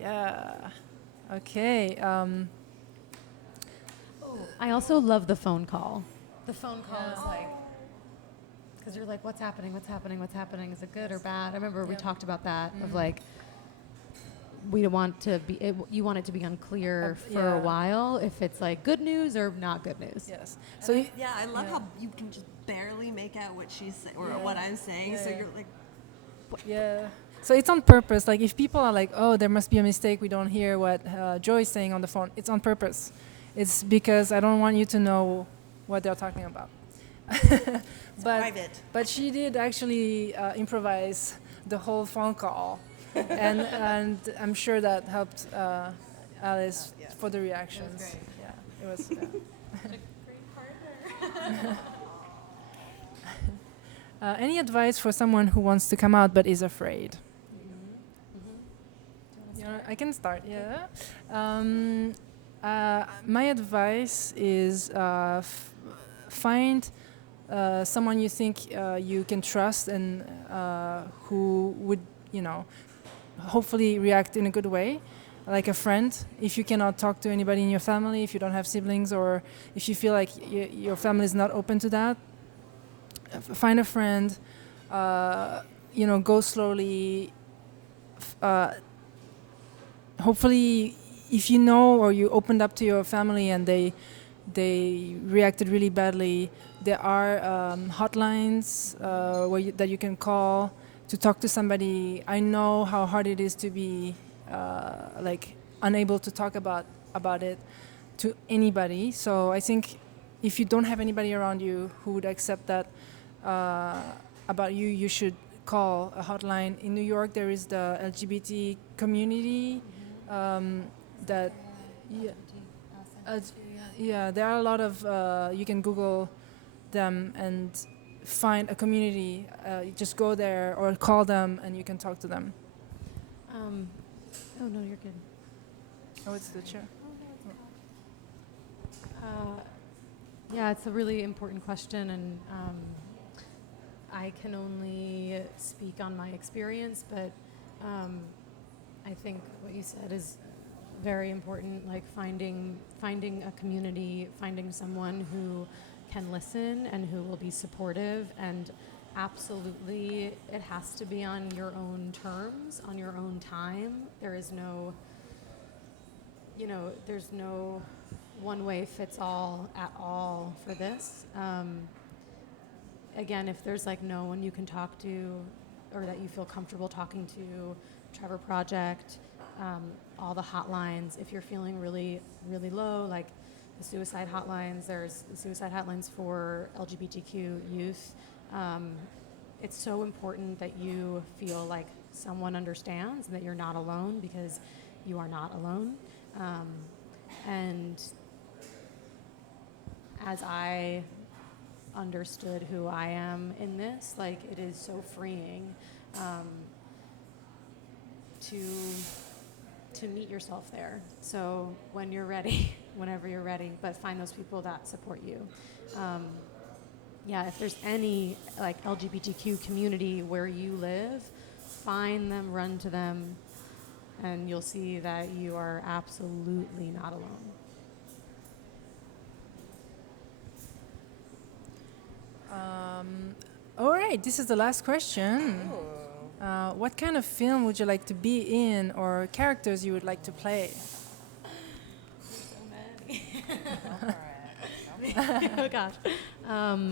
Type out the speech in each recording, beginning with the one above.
Yeah. Okay. I also love the phone call. The phone call is like, because you're like, what's happening? What's happening? What's happening? Is it good or bad? I remember we talked about that of like, we want to be, you want it to be unclear for a while if it's like good news or not good news. Yes. So I love how you can just barely make out what she's saying or what I'm saying. So you're like, Yeah. So it's on purpose. Like if people are like, "Oh, there must be a mistake. We don't hear what Joy is saying on the phone." It's on purpose. It's because I don't want you to know what they're talking about. private. But she did actually improvise the whole phone call, and I'm sure that helped Alice for the reactions. It was great. Yeah, it was. Great partner. Any advice for someone who wants to come out but is afraid? Yeah, I can start. Yeah. My advice is find someone you think you can trust and who would, hopefully react in a good way, like a friend. If you cannot talk to anybody in your family, if you don't have siblings, or if you feel like your family is not open to that, find a friend. Go slowly. Hopefully, if you know or you opened up to your family and they reacted really badly, there are hotlines that you can call to talk to somebody. I know how hard it is to be unable to talk about it to anybody. So I think if you don't have anybody around you who would accept that about you, you should call a hotline. In New York, there is the LGBT community that. Yeah, there are a lot of. You can Google them and find a community. You just go there or call them, and you can talk to them. Oh no, you're good. Oh, it's the chair. Yeah, it's a really important question, and I can only speak on my experience, but I think what you said is very important, like finding a community, finding someone who can listen and who will be supportive, and absolutely it has to be on your own terms, on your own time. There is no, there's no one way fits all at all for this. Again, if there's like no one you can talk to or that you feel comfortable talking to, Trevor Project, all the hotlines, if you're feeling really, really low, like the suicide hotlines, there's the suicide hotlines for LGBTQ youth. It's so important that you feel like someone understands and that you're not alone, because you are not alone. And as I understood who I am in this, like it is so freeing to meet yourself there. So when you're ready, whenever you're ready, but find those people that support you. If there's any like LGBTQ community where you live, find them, run to them, and you'll see that you are absolutely not alone. All right, this is the last question. What kind of film would you like to be in, or characters you would like to play? Oh gosh.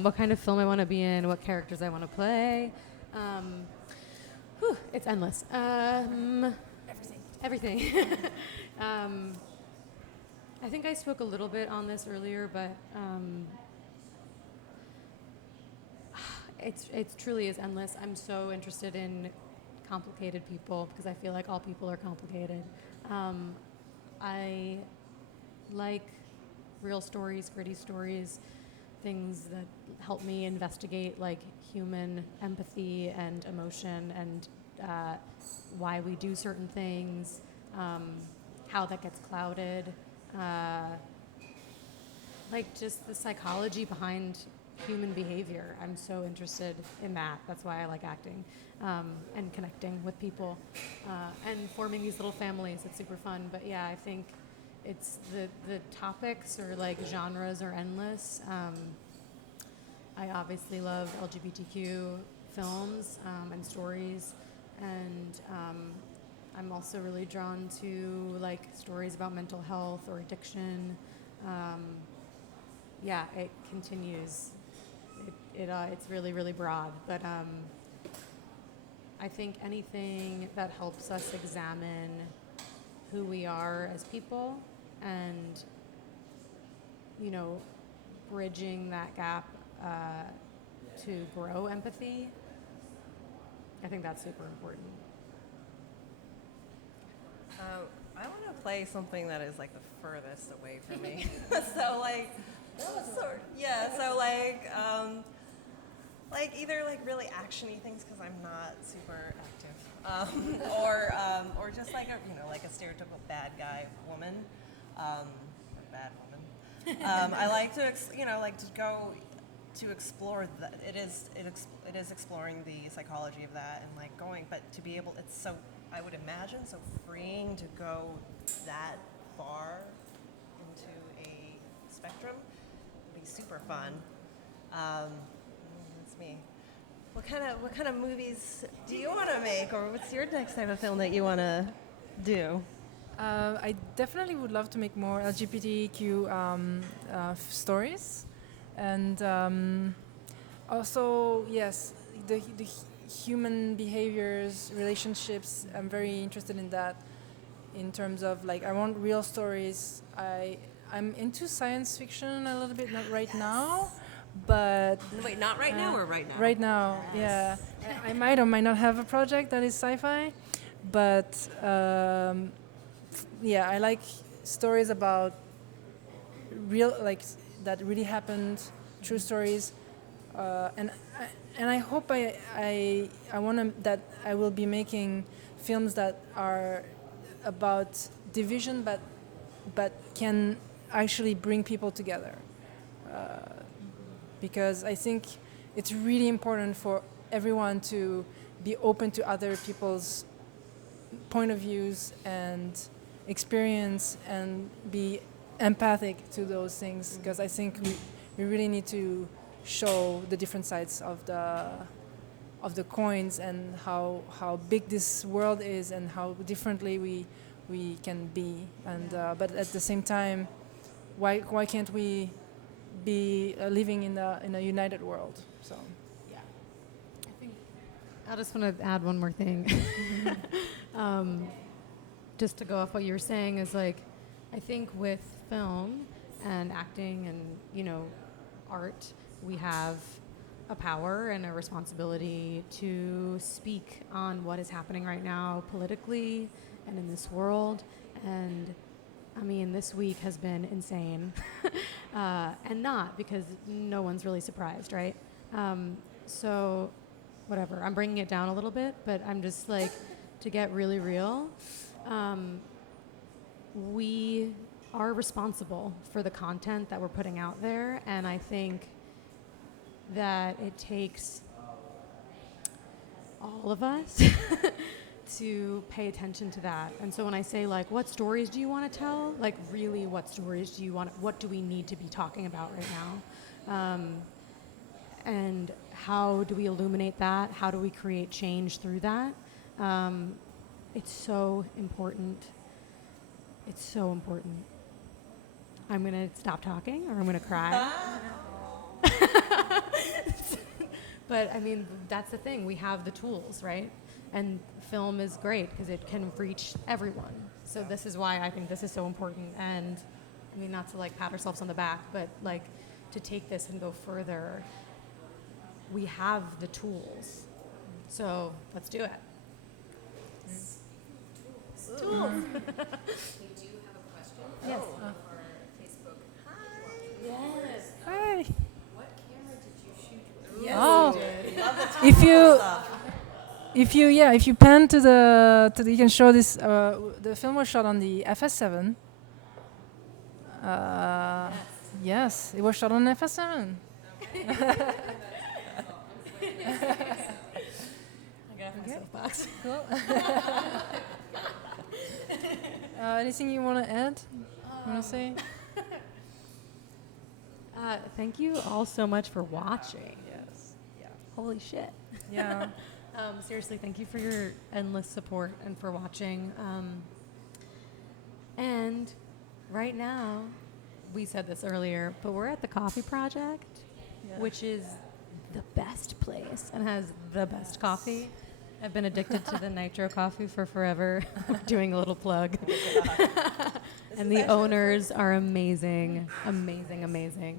What kind of film I want to be in, what characters I want to play. It's endless. Everything. I think I spoke a little bit on this earlier, but it truly is endless. I'm so interested in complicated people because I feel like all people are complicated. I like real stories, gritty stories, things that help me investigate like human empathy and emotion and why we do certain things, how that gets clouded, like just the psychology behind human behavior. I'm so interested in that. That's why I like acting, and connecting with people, and forming these little families. It's super fun. But yeah, I think it's the topics or like genres are endless. I obviously love LGBTQ films and stories, and I'm also really drawn to like stories about mental health or addiction. Yeah, it continues. It's really, really broad, but I think anything that helps us examine who we are as people and, you know, bridging that gap to grow empathy, I think that's super important. I want to play something that is like the furthest away from me. So like, like either like really actiony things because I'm not super active, or just like like a stereotypical bad guy woman, or bad woman. I like to like to go to explore that. It is exploring the psychology of that and like going, but to be able, it's so, I would imagine, so freeing to go that far into a spectrum. It'd be super fun. That's me. What kind of movies do you want to make, or what's your next type of film that you want to do? I definitely would love to make more LGBTQ stories, and also yes, the human behaviors, relationships. I'm very interested in that. In terms of like, I want real stories. I'm into science fiction a little bit, not right now, but Wait, not right now or right now? right now, Yes. yeah. I might or might not have a project that is sci-fi, but yeah, I like stories about real, like that really happened, true stories, and I hope I want to, that I will be making films that are about division, but can actually bring people together, because I think it's really important for everyone to be open to other people's point of views and experience and be empathic to those things, because I think we really need to show the different sides of the coins and how big this world is and how differently we can be, and but at the same time, why can't we be living in a united world? So yeah. I think I just want to add one more thing. Just to go off what you were saying is like, I think with film and acting and art, we have a power and a responsibility to speak on what is happening right now politically and in this world. And I mean, this week has been insane. And not because no one's really surprised, right? So whatever, I'm bringing it down a little bit, but I'm just like, to get really real, we are responsible for the content that we're putting out there. And I think that it takes all of us to pay attention to that. And so when I say like, what stories do you want to tell? Like really, what stories do you want? What do we need to be talking about right now? And how do we illuminate that? How do we create change through that? It's so important. It's so important. I'm going to stop talking or I'm going to cry. But I mean, that's the thing. We have the tools, right? And film is great because it can reach everyone. So this is why I think this is so important. And I mean, not to like pat ourselves on the back, but like to take this and go further, we have the tools. So let's do it. Tools. We do have a question. Yes. Our Facebook. Yes. Hi. What camera did you shoot with? Yes, Oh. we did. Love the If you pan to the you can show this. The film was shot on the FS7. Yes, it was shot on FS7. I got my soapbox. Cool. Anything you want to add? Want to say? Thank you all so much for watching. Yes. Yeah. Holy shit. Yeah. Seriously, thank you for your endless support and for watching. And right now, we said this earlier, but we're at the Coffee Project, Yeah. which is the best place and has the best coffee. I've been addicted to the nitro coffee for forever. Doing a little plug. And the owners are amazing, amazing, amazing.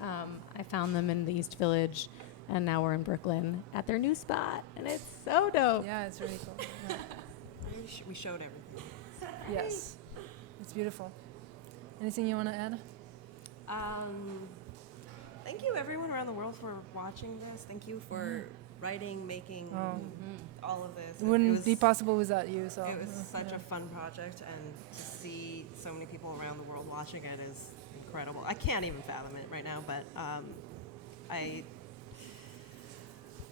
I found them in the East Village, and now we're in Brooklyn at their new spot, and it's so dope. Yeah, it's really cool. Yeah. We showed everything. Yes. It's beautiful. Anything you want to add? Thank you, everyone around the world, for watching this. Thank you for writing, making all of this. It wouldn't was- be possible without you. So It was such a fun project, and to see so many people around the world watching it is incredible. I can't even fathom it right now, but I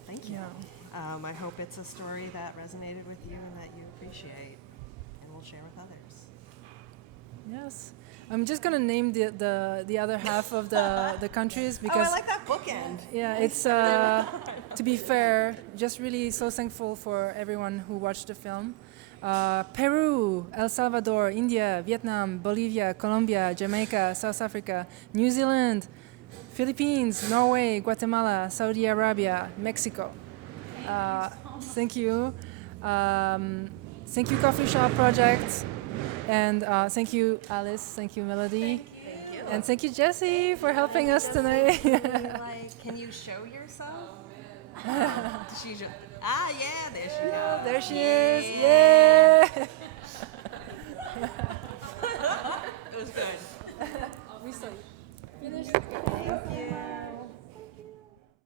thank you. Yeah. I hope it's a story that resonated with you and that you appreciate, and will share with others. Yes. I'm just gonna name the other half of the countries because I like that bookend. yeah, it's to be fair, just really so thankful for everyone who watched the film. Peru, El Salvador, India, Vietnam, Bolivia, Colombia, Jamaica, South Africa, New Zealand, Philippines, Norway, Guatemala, Saudi Arabia, Mexico. Thank you. Thank you, Coffee Shop Project. And thank you, Alice. Thank you, Melody. Thank you. And thank you, Jessie, for helping us tonight. Can you show yourself? She just, yeah, there she goes. There she is. Yay!